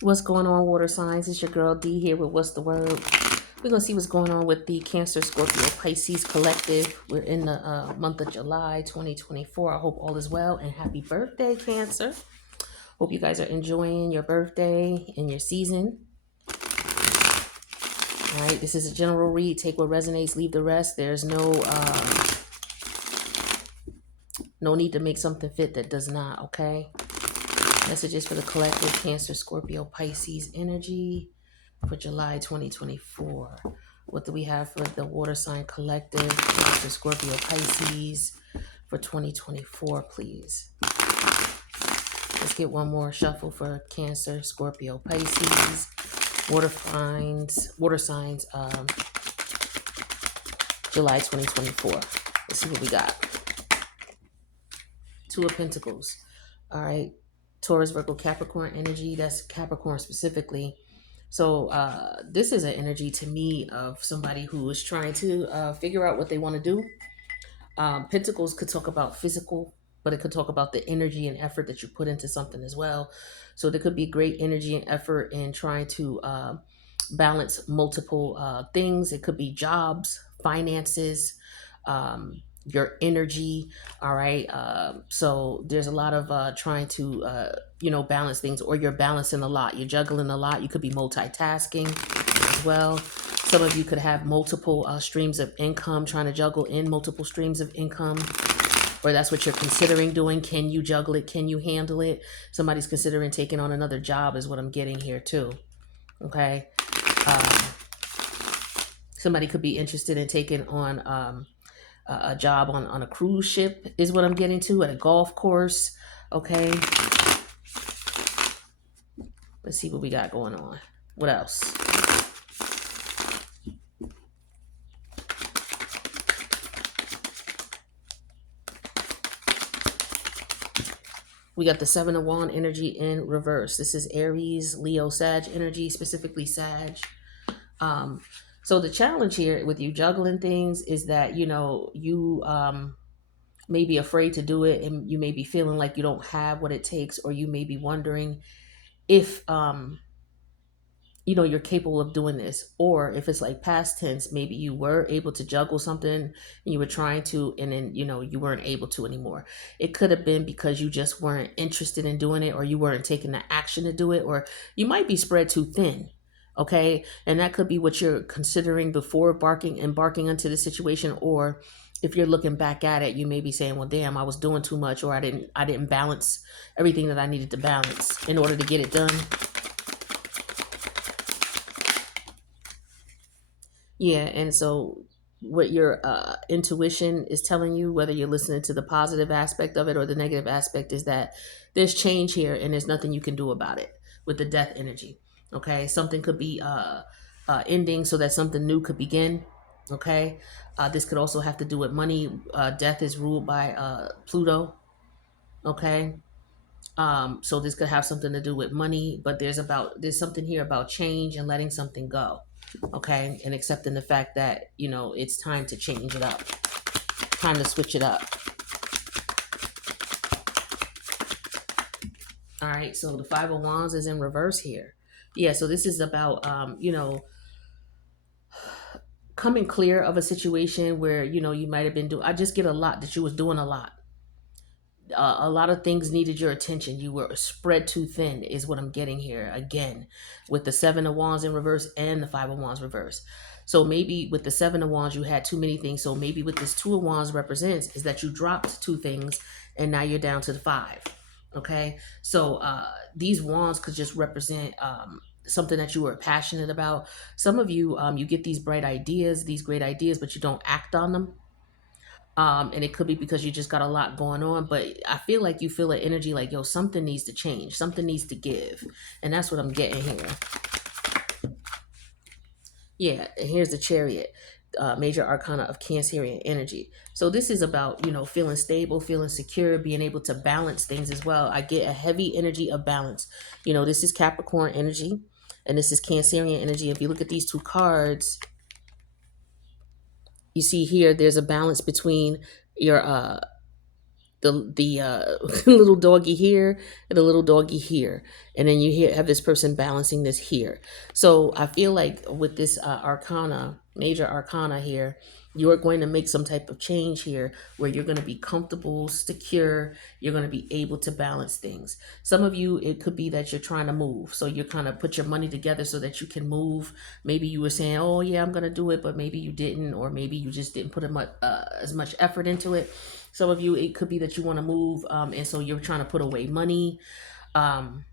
What's going on, water signs? It's your girl D here with What's the Word. We're going to see what's going on with the Cancer, Scorpio, Pisces collective. We're in the month of July 2024. I hope all is well and happy birthday, Cancer. Hope you guys are enjoying your birthday and your season. All right, this is a general read. Take what resonates, leave the rest. There's no need to make something fit that does not, okay? Messages for the collective Cancer, Scorpio, Pisces energy for July 2024. What do we have for the water sign collective, Cancer, Scorpio, Pisces for 2024, please? Let's get one more shuffle for Cancer, Scorpio, Pisces, water signs, July 2024. Let's see what we got. Two of Pentacles. All right. Taurus, Virgo, Capricorn energy. That's Capricorn specifically. So this is an energy to me of somebody who is trying to figure out what they want to do. Pentacles could talk about physical, but it could talk about the energy and effort that you put into something as well. So there could be great energy and effort in trying to balance multiple things. It could be jobs, finances, your energy. All right. So there's a lot of trying to, balance things, or you're balancing a lot. You're juggling a lot. You could be multitasking as well. Some of you could have multiple streams of income, trying to juggle in multiple streams of income, or that's what you're considering doing. Can you juggle it? Can you handle it? Somebody's considering taking on another job is what I'm getting here too. Okay. Um, Somebody could be interested in taking on a job on a cruise ship is what I'm getting to, at a golf course. Okay. Let's see what we got going on. What else? We got the Seven of Wands energy in reverse. This is Aries, Leo, Sag energy, specifically Sag. Um, so the challenge here with you juggling things is that, you may be afraid to do it, and you may be feeling like you don't have what it takes, or you may be wondering if, you're capable of doing this, or if it's like past tense, maybe you were able to juggle something and you were trying to, and then you weren't able to anymore. It could have been because you just weren't interested in doing it, or you weren't taking the action to do it, or you might be spread too thin. Okay. And that could be what you're considering before embarking onto the situation. Or if you're looking back at it, you may be saying, well, damn, I was doing too much, or I didn't balance everything that I needed to balance in order to get it done. Yeah, and so what your intuition is telling you, whether you're listening to the positive aspect of it or the negative aspect, is that there's change here and there's nothing you can do about it with the death energy. Okay, something could be ending so that something new could begin. Okay, this could also have to do with money. Death is ruled by Pluto. Okay, so this could have something to do with money, but there's something here about change and letting something go. Okay, and accepting the fact that it's time to change it up, time to switch it up. All right, so the Five of Wands is in reverse here. Yeah, so this is about coming clear of a situation where you might have been doing. I just get a lot that you was doing a lot. A lot of things needed your attention. You were spread too thin, is what I'm getting here again, with the Seven of Wands in reverse and the Five of Wands reverse. So maybe with the Seven of Wands, you had too many things. So maybe what this Two of Wands represents is that you dropped two things and now you're down to the five. Okay. So these wands could just represent something that you were passionate about. Some of you, you get these bright ideas, these great ideas, but you don't act on them. And it could be because you just got a lot going on, but I feel like you feel an energy like, yo, something needs to change, something needs to give. And that's what I'm getting here. Yeah, and here's the Chariot, major arcana of Cancerian energy. So this is about, feeling stable, feeling secure, being able to balance things as well. I get a heavy energy of balance. This is Capricorn energy and this is Cancerian energy. If you look at these two cards, you see here there's a balance between your the little doggy here and the little doggy here, and then have this person balancing this here. So I feel like with this arcana, major arcana here, you're going to make some type of change here where you're going to be comfortable, secure. You're going to be able to balance things. Some of you, it could be that you're trying to move, so you kind of put your money together so that you can move. Maybe you were saying, oh yeah, I'm going to do it, but maybe you didn't, or maybe you just didn't put as much effort into it. Some of you, it could be that you want to move, and so you're trying to put away money. Um,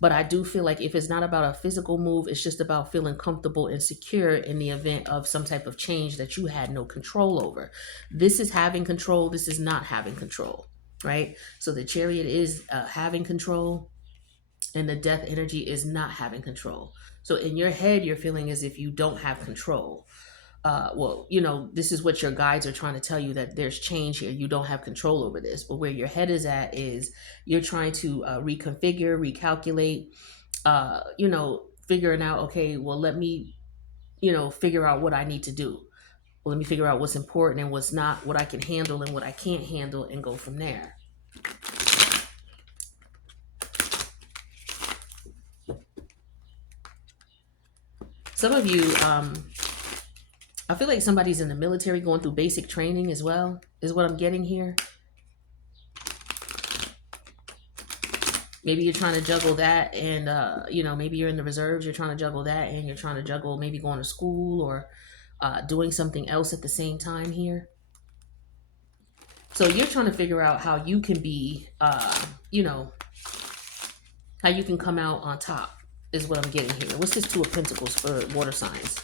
but I do feel like if it's not about a physical move, it's just about feeling comfortable and secure in the event of some type of change that you had no control over. This is having control. This is not having control, right? So the chariot is having control, and the death energy is not having control. So in your head, you're feeling as if you don't have control. Well, this is what your guides are trying to tell you, that there's change here. You don't have control over this. But where your head is at is you're trying to reconfigure, recalculate, figuring out, okay, well, let me, figure out what I need to do. Well, let me figure out what's important and what's not, what I can handle and what I can't handle, and go from there. Some of you, I feel like somebody's in the military going through basic training as well, is what I'm getting here. Maybe you're trying to juggle that, and maybe you're in the reserves, you're trying to juggle that, and you're trying to juggle maybe going to school or doing something else at the same time here. So you're trying to figure out how you can be, how you can come out on top, is what I'm getting here. What's this Two of Pentacles for water signs?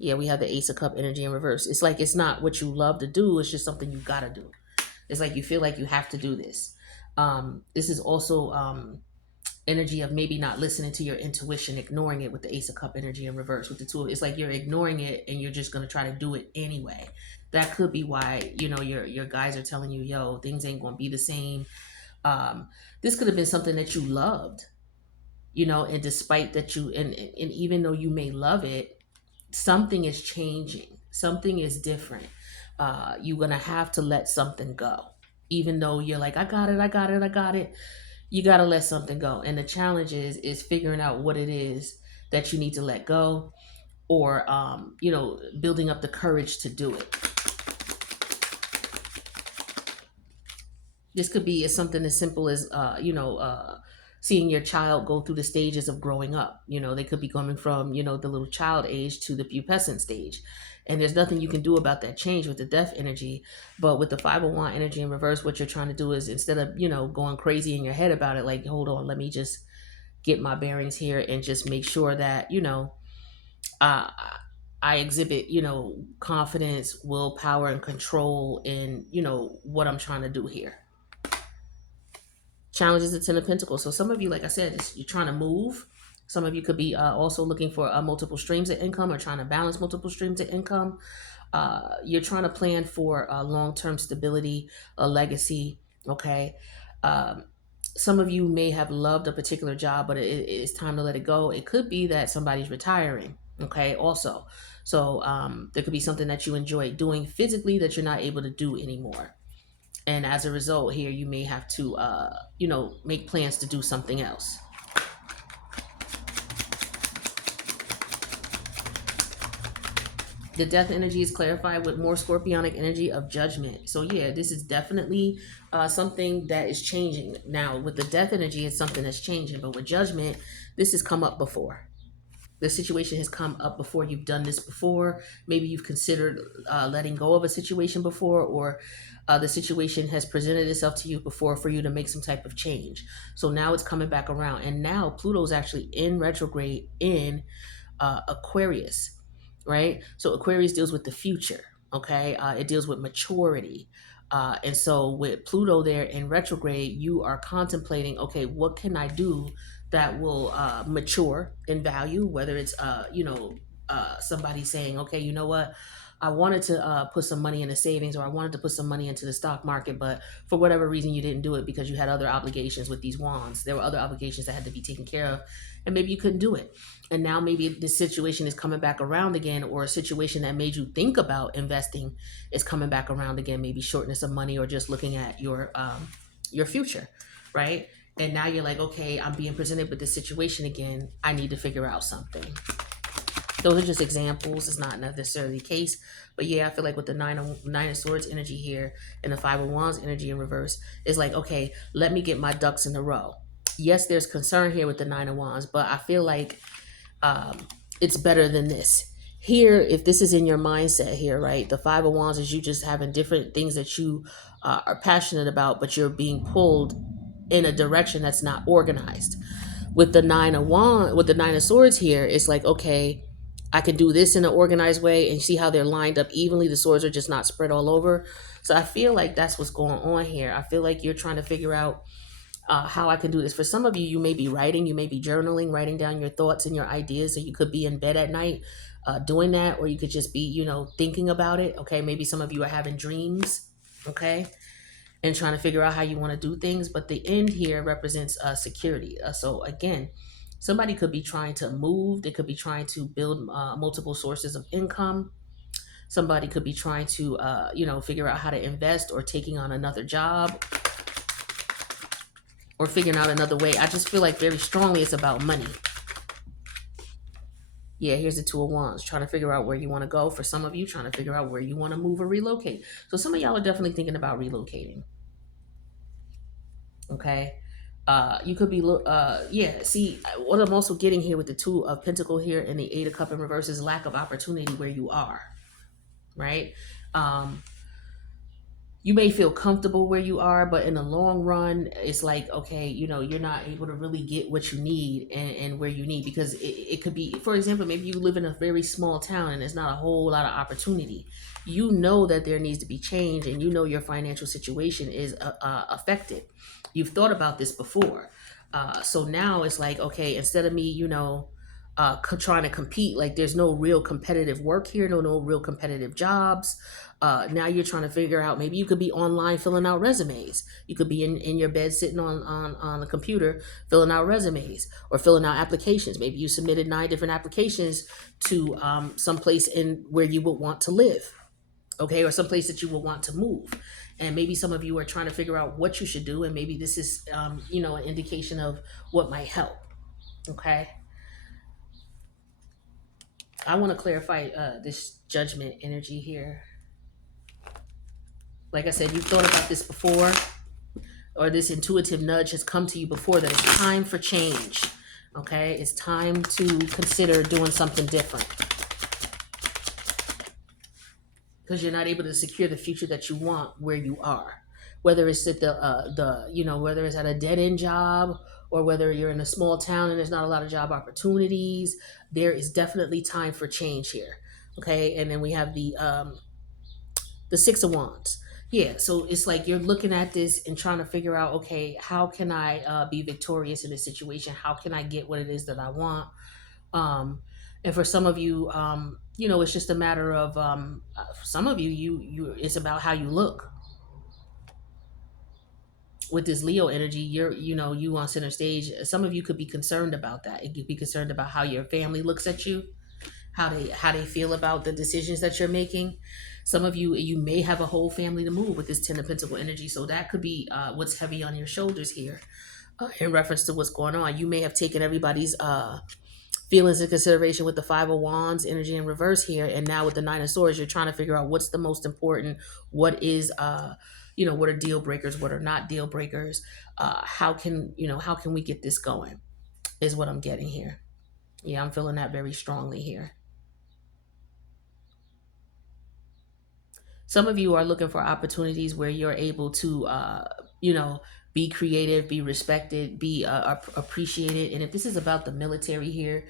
Yeah, we have the Ace of Cup energy in reverse. It's like it's not what you love to do, it's just something you gotta do. It's like you feel like you have to do this. This is also energy of maybe not listening to your intuition, ignoring it with the Ace of Cup energy in reverse with the Two. It's like you're ignoring it and you're just gonna try to do it anyway. That could be why your guys are telling you, yo, things ain't gonna be the same. This could have been something that you loved, and despite that and even though you may love it, something is changing, something is different. You're gonna have to let something go, even though you're like, I got it, I got it, I got it. You gotta let something go, and the challenge is figuring out what it is that you need to let go, or building up the courage to do it. This could be something as simple as seeing your child go through the stages of growing up. They could be coming from the little child age to the pubescent stage, and there's nothing you can do about that change with the death energy. But with the Five of Wands energy in reverse, what you're trying to do is, instead of going crazy in your head about it, like, hold on, let me just get my bearings here and just make sure that uh, I exhibit confidence, willpower, and control in what I'm trying to do here. Challenges the Ten of Pentacles. So some of you, like I said, you're trying to move. Some of you could be also looking for multiple streams of income, or trying to balance multiple streams of income. You're trying to plan for long-term stability, a legacy. Okay. Some of you may have loved a particular job, but it's time to let it go. It could be that somebody's retiring. Okay. Also, so there could be something that you enjoy doing physically that you're not able to do anymore. And as a result here, you may have to, make plans to do something else. The death energy is clarified with more scorpionic energy of judgment. So yeah, this is definitely something that is changing. Now with the death energy, it's something that's changing. But with judgment, this has come up before. The situation has come up before. You've done this before. Maybe you've considered letting go of a situation before, or the situation has presented itself to you before for you to make some type of change. So now it's coming back around. And now Pluto's actually in retrograde in Aquarius, right? So Aquarius deals with the future, okay? It deals with maturity. And so with Pluto there in retrograde, you are contemplating, okay, what can I do that will mature in value, whether it's, somebody saying, okay, you know what? I wanted to put some money into savings, or I wanted to put some money into the stock market, but for whatever reason you didn't do it because you had other obligations with these wands. There were other obligations that had to be taken care of, and maybe you couldn't do it. And now maybe this situation is coming back around again, or a situation that made you think about investing is coming back around again, maybe shortness of money, or just looking at your future, right? And now you're like, okay, I'm being presented with this situation again. I need to figure out something. Those are just examples. It's not necessarily the case, but yeah, I feel like with the nine of swords energy here and the five of wands energy in reverse, it's like, okay, let me get my ducks in a row. Yes, there's concern here with the nine of wands, but I feel like um, it's better than this. Here, if this is in your mindset here, right? The five of wands is you just having different things that you are passionate about, but you're being pulled in a direction that's not organized. With the with the nine of swords here, it's like, okay, I can do this in an organized way, and see how they're lined up evenly. The swords are just not spread all over. So I feel like that's what's going on here. I feel like you're trying to figure out how I can do this. For some of you, you may be writing, you may be journaling, writing down your thoughts and your ideas. So you could be in bed at night doing that, or you could just be, thinking about it. Okay, maybe some of you are having dreams. Okay, and trying to figure out how you want to do things. But the end here represents security. So again, somebody could be trying to move. They could be trying to build multiple sources of income. Somebody could be trying to, figure out how to invest, or taking on another job, or figuring out another way. I just feel like very strongly it's about money. Yeah, here's the two of wands, trying to figure out where you want to go. For some of you, trying to figure out where you want to move or relocate. So some of y'all are definitely thinking about relocating. Okay. You could be yeah, see, what I'm also getting here with the two of pentacle here and the eight of cup in reverse is lack of opportunity where you are, right? um you may feel comfortable where you are, but in the long run, it's like, okay, you're not able to really get what you need, and where you need, because it could be, for example, maybe you live in a very small town and there's not a whole lot of opportunity. You know that there needs to be change, and your financial situation is affected. You've thought about this before. So now it's like, okay, instead of me, trying to compete, like there's no real competitive work here, no real competitive jobs. Now you're trying to figure out, maybe you could be online filling out resumes. You could be in your bed sitting on a computer filling out resumes, or filling out applications. Maybe you submitted 9 different applications to someplace in where you would want to live, okay, or someplace that you would want to move. And maybe some of you are trying to figure out what you should do, and maybe this is an indication of what might help. Okay, I want to clarify this judgment energy here. Like I said, you've thought about this before, or this intuitive nudge has come to you before, that it's time for change. Okay, it's time to consider doing something different, because you're not able to secure the future that you want where you are. Whether it's at whether it's at a dead end job, or whether you're in a small town and there's not a lot of job opportunities, there is definitely time for change here. Okay, and then we have the Six of Wands. Yeah, so it's like you're looking at this and trying to figure out, okay, how can I be victorious in this situation? How can I get what it is that I want? And for some of you, it's just a matter of some of you it's about how you look. With this Leo energy, you on center stage. Some of you could be concerned about that. It could be concerned about how your family looks at you, how they feel about the decisions that you're making. Some of you may have a whole family to move with this Ten of Pentacle energy, so that could be what's heavy on your shoulders here, in reference to what's going on. You may have taken everybody's feelings in consideration with the Five of Wands energy in reverse here, and now with the Nine of Swords, you're trying to figure out what's the most important, what is what are deal breakers, what are not deal breakers, how can we get this going, is what I'm getting here. Yeah, I'm feeling that very strongly here. Some of you are looking for opportunities where you're able to be creative, be respected, be appreciated. And if this is about the military here,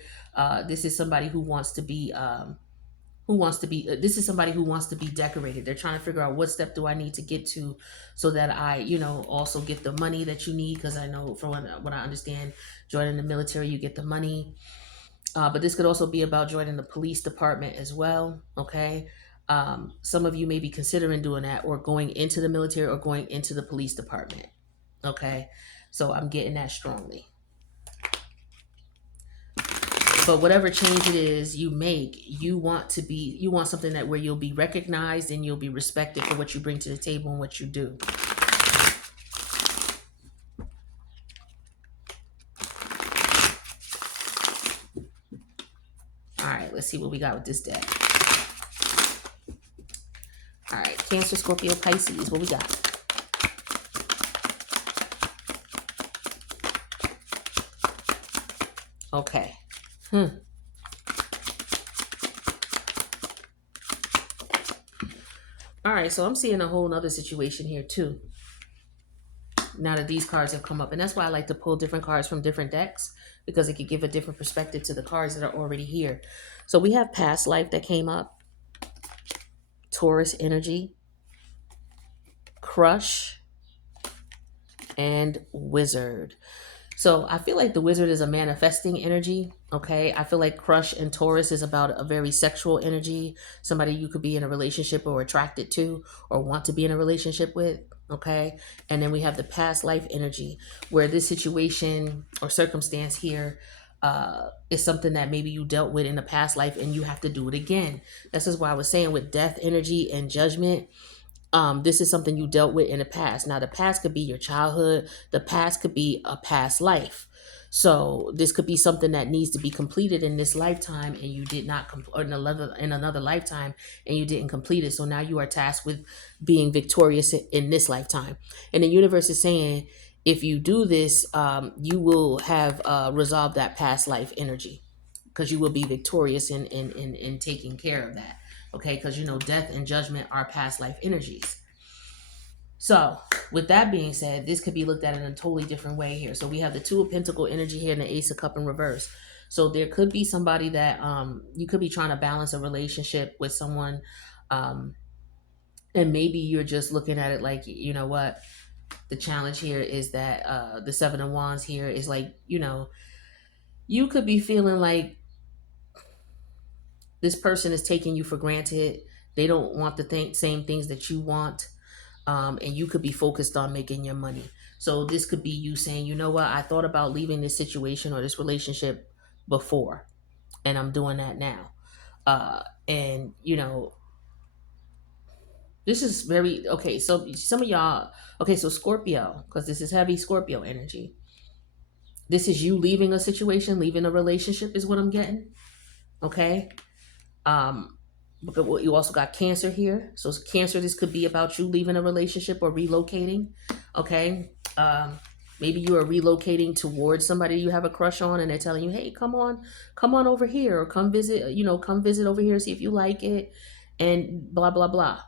this is somebody who wants to be this is somebody who wants to be decorated. They're trying to figure out, what step do I need to get to, so that I also get the money that you need, because I know, from what I understand, joining the military, you get the money. But this could also be about joining the police department as well. Okay. Some of you may be considering doing that, or going into the military, or going into the police department. Okay, so I'm getting that strongly. But whatever change it is you make, you want something that where you'll be recognized and you'll be respected for what you bring to the table and what you do. All right, let's see what we got with this deck. All right, Cancer, Scorpio, Pisces, what we got? Okay. All right, so I'm seeing a whole nother situation here too. Now that these cards have come up, and that's why I like to pull different cards from different decks, because it could give a different perspective to the cards that are already here. So we have past life that came up, Taurus energy, crush, and wizard. So I feel like the wizard is a manifesting energy. Okay. I feel like crush and Taurus is about a very sexual energy, somebody you could be in a relationship or attracted to or want to be in a relationship with. Okay. And then we have the past life energy, where this situation or circumstance here is something that maybe you dealt with in a past life and you have to do it again. This is why I was saying with death energy and judgment, this is something you dealt with in the past. Now, the past could be your childhood. The past could be a past life. So this could be something that needs to be completed in this lifetime, and you did not, or in another lifetime, and you didn't complete it. So now you are tasked with being victorious in this lifetime. And the universe is saying, if you do this, you will have resolved that past life energy, because you will be victorious in taking care of that. Okay, because death and judgment are past life energies. So with that being said, this could be looked at in a totally different way here. So we have the Two of Pentacle energy here and the Ace of Cup in reverse. So there could be somebody that you could be trying to balance a relationship with someone, and maybe you're just looking at it like, you know what, the challenge here is that the Seven of Wands here is like, you could be feeling like this person is taking you for granted. They don't want the same things that you want. And you could be focused on making your money. So this could be you saying, you know what, I thought about leaving this situation or this relationship before, and I'm doing that now. And this is very, okay. So some of y'all, okay, so Scorpio, because this is heavy Scorpio energy. This is you leaving a situation, leaving a relationship is what I'm getting. Okay. But you also got Cancer here. So Cancer, this could be about you leaving a relationship or relocating. Okay. Maybe you are relocating towards somebody you have a crush on, and they're telling you, hey, come on over here, or come visit, come visit over here, see if you like it, and blah, blah, blah.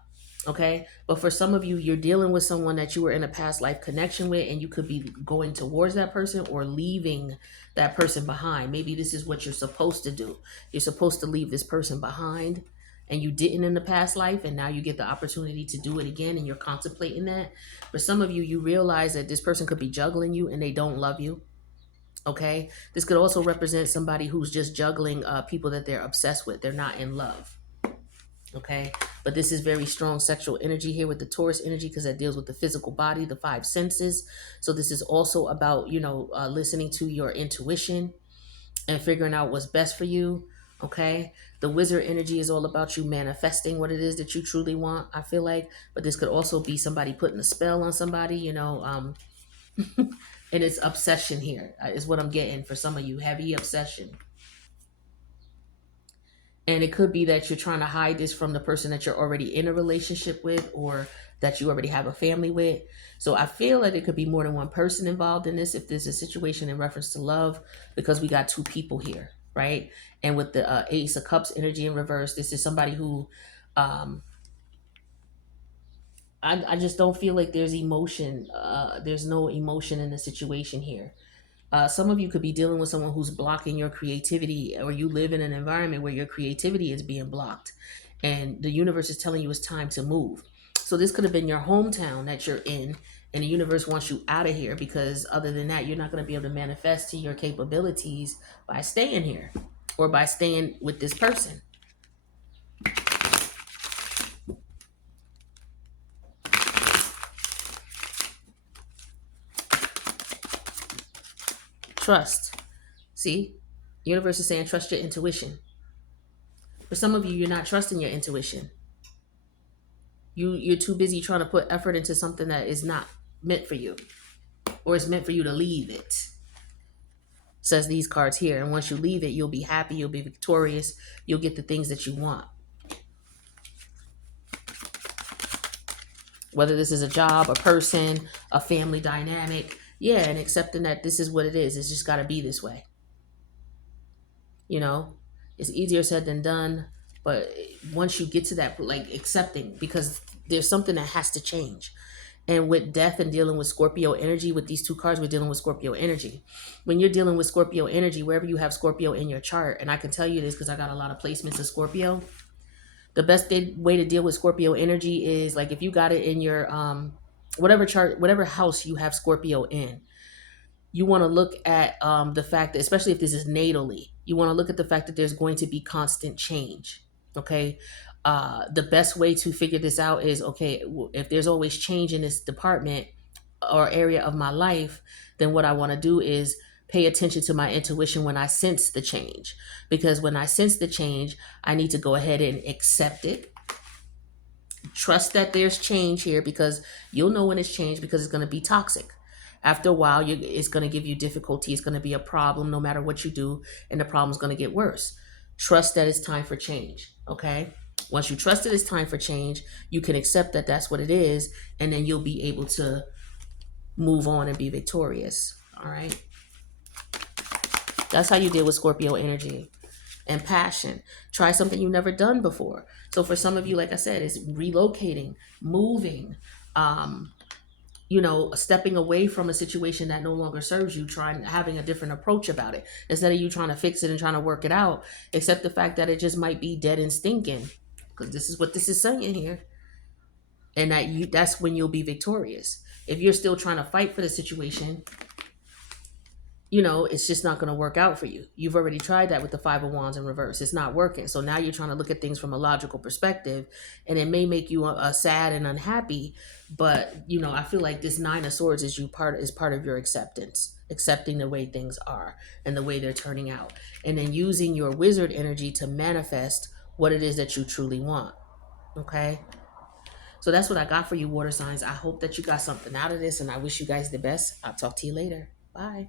Okay. But for some of you, you're dealing with someone that you were in a past life connection with, and you could be going towards that person or leaving that person behind. Maybe this is what you're supposed to do. You're supposed to leave this person behind, and you didn't in the past life, and now you get the opportunity to do it again, and you're contemplating that. For some of you, you realize that this person could be juggling you and they don't love you. Okay. This could also represent somebody who's just juggling people that they're obsessed with. They're not in love. Okay. But this is very strong sexual energy here with the Taurus energy, because that deals with the physical body, the five senses. So this is also about, listening to your intuition and figuring out what's best for you. Okay. The wizard energy is all about you manifesting what it is that you truly want, I feel like. But this could also be somebody putting a spell on somebody, and it's obsession here, is what I'm getting for some of you. Heavy obsession. And it could be that you're trying to hide this from the person that you're already in a relationship with, or that you already have a family with. So I feel like it could be more than one person involved in this if there's a situation in reference to love, because we got two people here, right? And with the Ace of Cups energy in reverse, this is somebody who I just don't feel like there's emotion. There's no emotion in the situation here. Some of you could be dealing with someone who's blocking your creativity, or you live in an environment where your creativity is being blocked, and the universe is telling you it's time to move. So this could have been your hometown that you're in, and the universe wants you out of here, because other than that, you're not going to be able to manifest to your capabilities by staying here or by staying with this person. Trust. See, universe is saying trust your intuition. For some of you, you're not trusting your intuition. You're too busy trying to put effort into something that is not meant for you, or it's meant for you to leave it. Says these cards here, and once you leave it, you'll be happy, you'll be victorious, you'll get the things that you want. Whether this is a job, a person, a family dynamic, yeah, and accepting that this is what it is. It's just got to be this way. You know, it's easier said than done, but once you get to that, like accepting, because there's something that has to change. And with death and dealing with Scorpio energy, with these two cards, we're dealing with Scorpio energy. When you're dealing with Scorpio energy, wherever you have Scorpio in your chart, and I can tell you this because I got a lot of placements of Scorpio, the best way to deal with Scorpio energy is like if you got it in your whatever chart, whatever house you have Scorpio in, you want to look at the fact that, especially if this is natally, you want to look at the fact that there's going to be constant change. Okay. The best way to figure this out is, okay, if there's always change in this department or area of my life, then what I want to do is pay attention to my intuition when I sense the change. Because when I sense the change, I need to go ahead and accept it. Trust that there's change here, because you'll know when it's changed, because it's going to be toxic. After a while, it's going to give you difficulty. It's going to be a problem no matter what you do, and the problem's going to get worse. Trust that it's time for change, okay? Once you trust that it's time for change, you can accept that that's what it is, and then you'll be able to move on and be victorious, all right? That's how you deal with Scorpio energy. And passion. Try something you've never done before. So for some of you, like I said, it's relocating, moving, stepping away from a situation that no longer serves you, trying having a different approach about it. Instead of you trying to fix it and trying to work it out, accept the fact that it just might be dead and stinking. Because this is what this is saying here. And that's when you'll be victorious. If you're still trying to fight for the situation, it's just not going to work out for you. You've already tried that with the Five of Wands in reverse. It's not working. So now you're trying to look at things from a logical perspective, and it may make you sad and unhappy. But I feel like this Nine of Swords is part of your acceptance, accepting the way things are and the way they're turning out, and then using your wizard energy to manifest what it is that you truly want. Okay. So that's what I got for you, water signs. I hope that you got something out of this, and I wish you guys the best. I'll talk to you later. Bye.